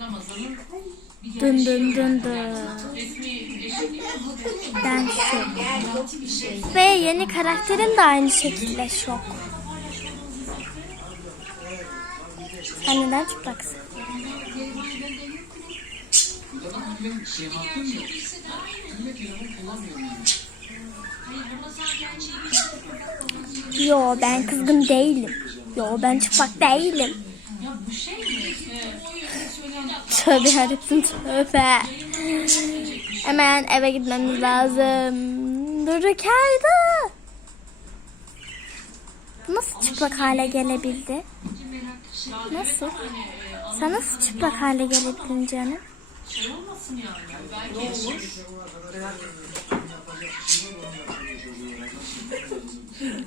Ramazan'ın bir Dın dın dın dın. Ben şok. Ve yeni karakterim de aynı şekilde şok. Sen neden çıplaksın? Yo ben kızgın değilim. Yo ben çıplak değilim. Tövbe yarabbim tövbe. Hemen eve gitmemiz lazım. Dur kaydı. Nasıl çıplak hale gelebildi? Nasıl? Sen nasıl çıplak hale gelebildin canım? şey olmasın yani.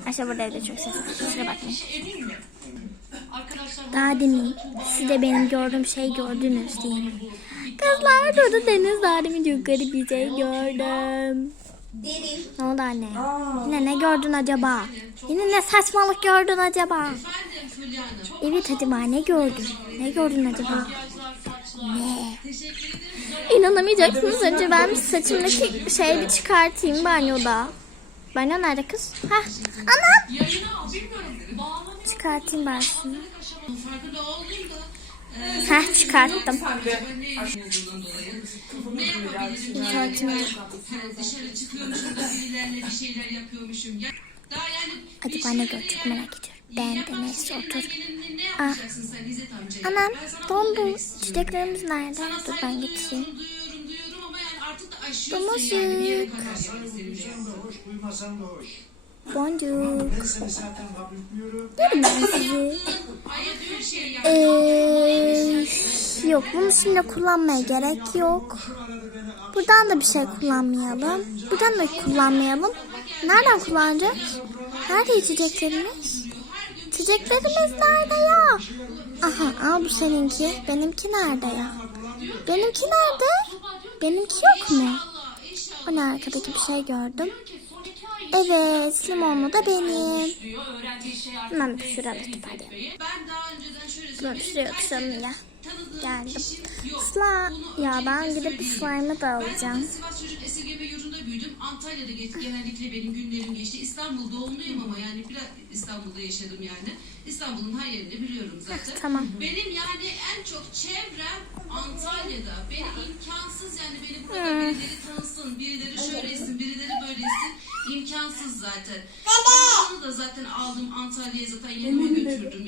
Ayşe burada evde çok ses. Kusura bakmayın. Daha demin siz de benim gördüğüm şey gördünüz mi? Kızlar durdu deniz daha demin çok garip bir şey gördüm. Ne oldu anne? Yine ne gördün acaba? Yine ne saçmalık gördün acaba? Evet acaba ne gördün? Ne gördün acaba? Ne? İnanamayacaksınız önce ben saçımdaki şeyi bir çıkartayım banyoda. Banyo nerede kız? Bilmiyorum bağlanıyor. Çıkartayım ben şunu. Da Heh çıkarttım. Hadi bana gör çok merak ediyorum. Ben de neyse otur. amca? Anam dondu. Çiçeklerimiz nerede? Dur ben getireyim. Aşıyorsun yani bir yere kadar yani senin Duysan da hoş, duymasan da hoş. Boncuk. Ben seni zaten kabul etmiyorum. Yerim ben sizi. Şey. Ee, yok bunu şimdi kullanmaya gerek yok. Buradan da bir şey kullanmayalım. Buradan da kullanmayalım. Nereden kullanacağız? Nerede içeceklerimiz? İçeceklerimiz nerede ya? Aha al bu seninki. Benimki nerede ya? Benimki nerede? Benimki yok mu? O ne arkadaki bir şey gördüm. Evet limonlu da benim. Hemen bir şurada şöyle Dur şuraya tutalım ya. Geldim. Bunu Ya ben gidip slime'ı da alacağım. Antalya'da geç, genellikle benim günlerim geçti. İstanbul doğumluyum ama yani biraz İstanbul'da yaşadım yani. İstanbul'un her yerini biliyorum zaten. Tamam. Benim yani en çok çevrem Antalya'da. Beni imkansız yani beni burada birileri tanısın, birileri şöylesin, birileri böylesin. İmkansız zaten. Babamı da zaten aldım Antalya'ya zaten yanıma götürdüm.